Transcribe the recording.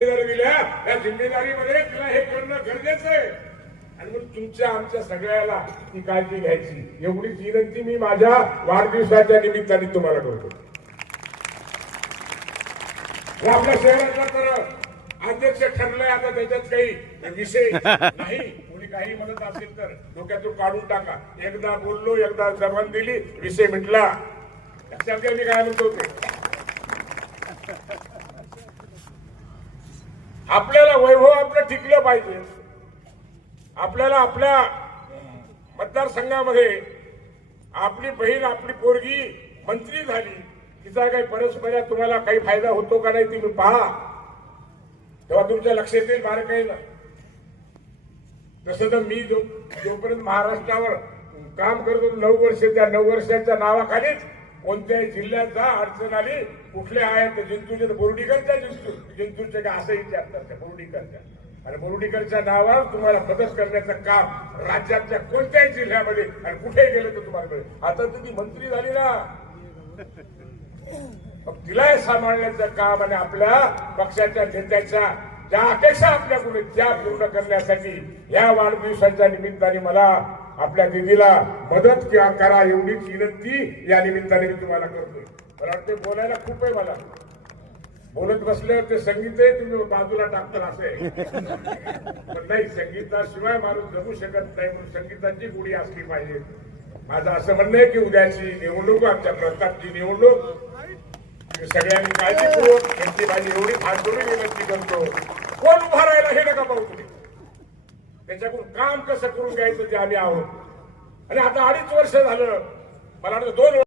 दिल्या या जिम्मेदारीमध्ये तिला हे करणं गरजेचं आहे. आणि मग तुमच्या आमच्या सगळ्याला ती काळजी घ्यायची. एवढीच विनंती मी माझ्या वाढदिवसाच्या निमित्ताने तुम्हाला करतो. आपल्या शहरातला तर अध्यक्ष ठरलाय आता त्याच्यात काही विषय नाही. कोणी काही म्हणत असेल तर डोक्यातून काढून टाका. एकदा बोललो एकदा जबान दिली विषय मिटला. लक्षात घ्या मी काय म्हणतो आपल्याला वैभव आपलं टिकलं पाहिजे. आपल्याला आपल्या मतदारसंघामध्ये आपली बहीण आपली पोरगी मंत्री झाली तिचा काही परस्पर तुम्हाला काही फायदा होतो का नाही तुम्ही पहा. तेव्हा तुमच्या लक्षात येईल बाहेर काही ना तसं तर मी जो जोपर्यंत महाराष्ट्रावर काम करतो नऊ वर्ष त्या नऊ वर्षाच्या नावाखालीच कोणत्याही जिल्ह्याचा अडचण आली कुठले आहेत तर तर बोर्डीकरच्या जिंतू जिंतूरचे का असं विचारतात त्या बोर्डीकरच्या. आणि बोर्डीकरच्या नावावर तुम्हाला मदत करण्याचं काम राज्यातल्या कोणत्याही जिल्ह्यामध्ये आणि कुठेही गेलं तर तुम्हाला मिळेल. आता तुम्ही मंत्री झाली ना. मग तिला सांभाळण्याचं काम आणि आपल्या पक्षाच्या नेत्याच्या ज्या अपेक्षा आपल्याकडून त्या पूर्ण करण्यासाठी या वाढदिवसाच्या निमित्ताने मला आपल्या दिदीला मदत किंवा करा एवढीच विनंती या निमित्ताने मी तुम्हाला करतोय. मला वाटते बोलायला खूप आहे मला. बोलत बसल्यावर ते संगीतही तुम्ही बाजूला टाकता असं. पण नाही संगीताशिवाय माणूस जगू शकत नाही म्हणून संगीताची गुढी असली पाहिजे. माझं असं म्हणणं आहे की उद्याची निवडणूक आमच्या प्रतापची निवडणूक सगळ्यांनी काळजीपूर्वक घेतली पाहिजे एवढी हात विनंती करतो. कोण उभा राहिला हे नका पाहू तुम्ही. त्यांच्याकडून काम कसं करून घ्यायचं ते आम्ही आहोत. आणि आता अडीच वर्ष झालं. मला वाटतं दोन